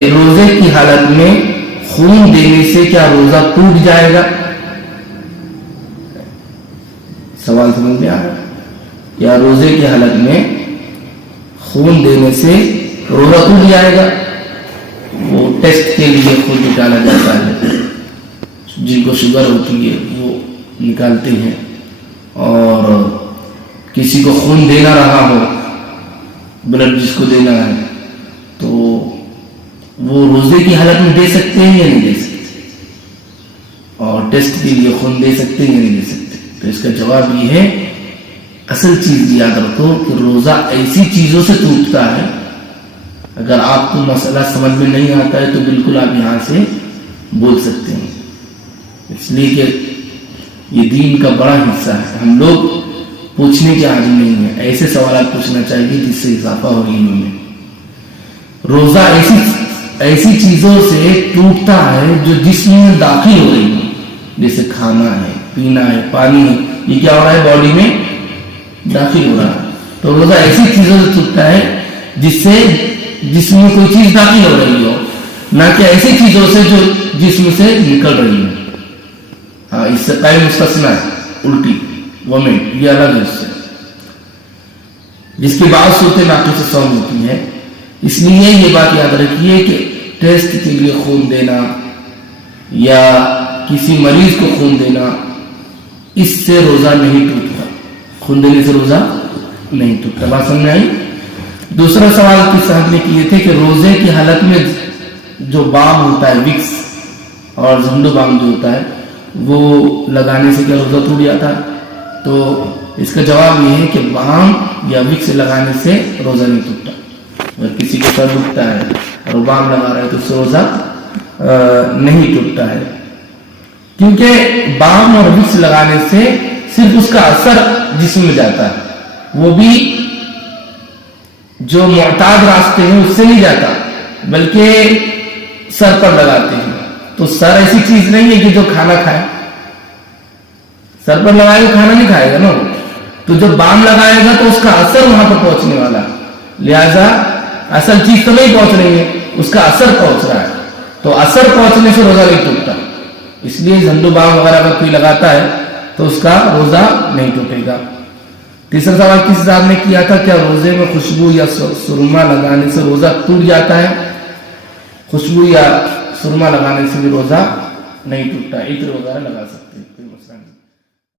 روزے کی حالت میں خون دینے سے کیا روزہ ٹوٹ جائے گا؟ سوال سمجھ میں آ رہا ہے؟ یا روزے کی حالت میں خون دینے سے روزہ ٹوٹ جائے گا؟ وہ ٹیسٹ کے لیے خون نکالا جاتا ہے، جن کو شوگر ہوتی ہے وہ نکالتے ہیں، اور کسی کو خون دینا رہا ہو، بلڈ جس کو دینا ہے، تو وہ روزے کی حالت میں دے سکتے ہیں یا نہیں دے سکتے، اور ٹیسٹ کے لیے خون دے سکتے ہیں یا نہیں دے سکتے؟ تو اس کا جواب یہ ہے، اصل چیز یاد رکھو کہ روزہ ایسی چیزوں سے ٹوٹتا ہے، اگر آپ کو مسئلہ سمجھ میں نہیں آتا ہے تو بالکل آپ یہاں سے بول سکتے ہیں، اس لیے کہ یہ دین کا بڑا حصہ ہے، ہم لوگ پوچھنے کے عادی نہیں ہیں، ایسے سوالات پوچھنا چاہیے جس سے اضافہ ہو علم میں۔ روزہ ایسی چیزوں سے ٹوٹتا ہے جو جسم میں داخل ہو رہی ہے، جیسے کھانا ہے، پینا ہے، پانی ہے، یہ کیا ہو رہا ہے؟ باڈی میں داخل ہو رہا ہے۔ تو روزہ ایسی چیزوں سے ٹوٹتا ہے جس سے جسم میں کوئی چیز داخل ہو رہی ہو، نہ کہ ایسی چیزوں سے جو جسم سے نکل رہی ہے۔ ہاں، اس سے قائم مستثنیٰ ہے، الٹی وومنٹ، یہ الگ ہے اس سے، جس کی بعض صورتیں ناقص صوم ہوتی ہیں۔ اس لیے یہ بات یاد رکھیے کہ ٹیسٹ کے لیے خون دینا یا کسی مریض کو خون دینا، اس سے روزہ نہیں ٹوٹتا، خون دینے سے روزہ نہیں ٹوٹتا۔ بات سمجھ میں آئی؟ دوسرا سوال کس صاحب نے کیے تھے کہ روزے کی حالت میں جو بام ہوتا ہے، وکس اور زنڈو بام جو ہوتا ہے، وہ لگانے سے کیا روزہ ٹوٹ جاتا ہے؟ تو اس کا جواب یہ ہے کہ بام یا وکس لگانے سے روزہ نہیں ٹوٹتا۔ اگر کسی کو سر دکھتا ہے اور بام لگا رہا ہے تو اس سے روزہ نہیں ٹوٹتا ہے، کیونکہ بام اور وکس لگانے سے صرف اس کا اثر جسم میں جاتا ہے، وہ بھی جو معتاد راستے ہیں اس سے نہیں جاتا، بلکہ سر پر لگاتے ہیں۔ تو سر ایسی چیز نہیں ہے کہ جو کھانا کھائے، سر پر لگائے گا کھانا نہیں کھائے گا نا، تو جب بام لگائے گا تو اس کا اثر وہاں پر پہنچنے والا، لہذا اصل چیز تو نہیں پہنچ رہی ہے، اس کا اثر پہنچ رہا ہے، تو اثر پہنچنے سے روزہ نہیں ٹوٹتا۔ اس لیے زنڈو بام وغیرہ اگر کوئی لگاتا ہے تو اس کا روزہ نہیں ٹوٹے گا۔ تیسرا سوال کس صاحب نے کیا تھا، کیا روزے میں خوشبو یا سرما لگانے سے روزہ ٹوٹ جاتا ہے؟ خوشبو یا سرما لگانے سے بھی روزہ نہیں ٹوٹتا، عطر وغیرہ لگا سکتے۔